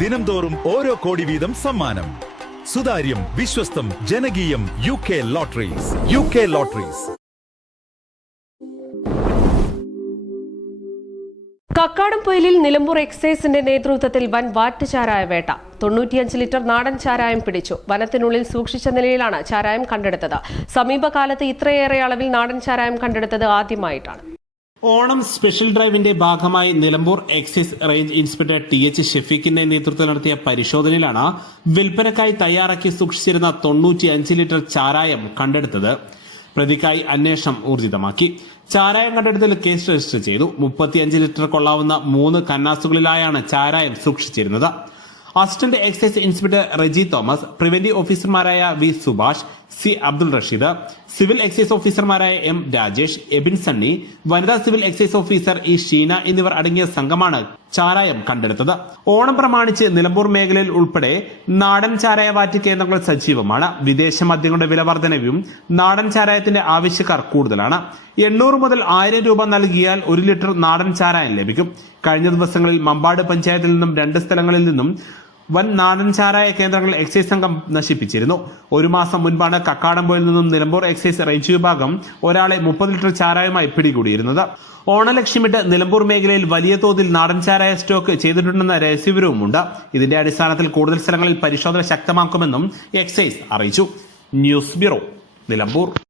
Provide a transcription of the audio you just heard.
ദിനംതോറും ഓരോ കോടി വീതം സമ്മാനം. സുതാര്യം വിശ്വസ്തം ജനകീയം U K lotteries. U K lotteries. Kakkadam പൊയിലിൽ നിലമ്പൂർ എക്സൈസിന്റെ നേതൃത്വത്തിൽ വൻ വാറ്റ് ചാരായ വേട്ട. തൊണ്ണൂറ്റിയഞ്ച് ലിറ്റർ നാടൻ ചാരായം പിടിച്ചു. വനത്തിനുള്ളിൽ സൂക്ഷിച്ച നിലയിലാണ് ചാരായം കണ്ടെടുത്തത്. സമീപകാലത്ത് ഇത്രയേറെ അളവിൽ നാടൻ ചാരായം കണ്ടെടുത്തത് ആദ്യമായിട്ടാണ്. ഓണം സ്പെഷ്യൽ ഡ്രൈവിന്റെ ഭാഗമായി Nilambur excise range inspector T H ഷെഫീഖിന്റെ നേതൃത്വത്തിൽ നടത്തിയ പരിശോധനയിലാണ് വിൽപ്പനക്കായി തയ്യാറാക്കി സൂക്ഷിച്ചിരുന്ന തൊണ്ണൂറ്റി അഞ്ച് ലിറ്റർ ചാരായം കണ്ടെടുത്തത്. പ്രതിക്കായി അന്വേഷണം ഊർജിതമാക്കി. ചാരായം കണ്ടെടുത്തിൽ കേസ് രജിസ്റ്റർ ചെയ്തു. മുപ്പത്തിയഞ്ച് ലിറ്റർ കൊള്ളാവുന്ന മൂന്ന് കന്നാസുകളിലായാണ് ചാരായം സൂക്ഷിച്ചിരുന്നത്. Assistant excise inspector Reji Thomas preventive ഓഫീസർമാരായ V Subhash C Abdul Rasheed civil excise ഓഫീസർമാരായ എം രാജേഷ് എബിൻ സണ്ണി വനിതാ civil excise officer E Sheena എന്നിവർ അടങ്ങിയ സംഘമാണ് ചാരായം കണ്ടെടുത്തത്. ഓണം പ്രമാണിച്ച് നിലമ്പൂർ മേഖലയിൽ ഉൾപ്പെടെ നാടൻ ചാരായ വാറ്റ് കേന്ദ്രങ്ങൾ സജീവമാണ്. വിദേശ മദ്യങ്ങളുടെ വില വർധനവും നാടൻ ചാരായത്തിന്റെ ആവശ്യക്കാർ കൂടുതലാണ്. എണ്ണൂറ് മുതൽ ആയിരം രൂപ നൽകിയാൽ ഒരു ലിറ്റർ നാടൻ ചാരായം ലഭിക്കും. കഴിഞ്ഞ ദിവസങ്ങളിൽ മമ്പാട് പഞ്ചായത്തിൽ നിന്നും രണ്ട് സ്ഥലങ്ങളിൽ നിന്നും വൻ നാടൻ ചാരായ കേന്ദ്രങ്ങൾ എക്സൈസ് സംഘം നശിപ്പിച്ചിരുന്നു. ഒരു മാസം മുൻപാണ് കക്കാടംപോയിൽ നിന്നും നിലമ്പൂർ എക്സൈസ് റേഞ്ച് വിഭാഗം ഒരാളെ മുപ്പത് ലിറ്റർ ചാരായമായി പിടികൂടിയിരുന്നത്. ഓണലക്ഷ്യമിട്ട് നിലമ്പൂർ മേഖലയിൽ വലിയ തോതിൽ നാടൻ ചാരായ സ്റ്റോക്ക് ചെയ്തിട്ടുണ്ടെന്ന രഹസ്യവിവരവുമുണ്ട്. ഇതിന്റെ അടിസ്ഥാനത്തിൽ കൂടുതൽ സ്ഥലങ്ങളിൽ പരിശോധന ശക്തമാക്കുമെന്നും എക്സൈസ് അറിയിച്ചു. News bureau Nilambur.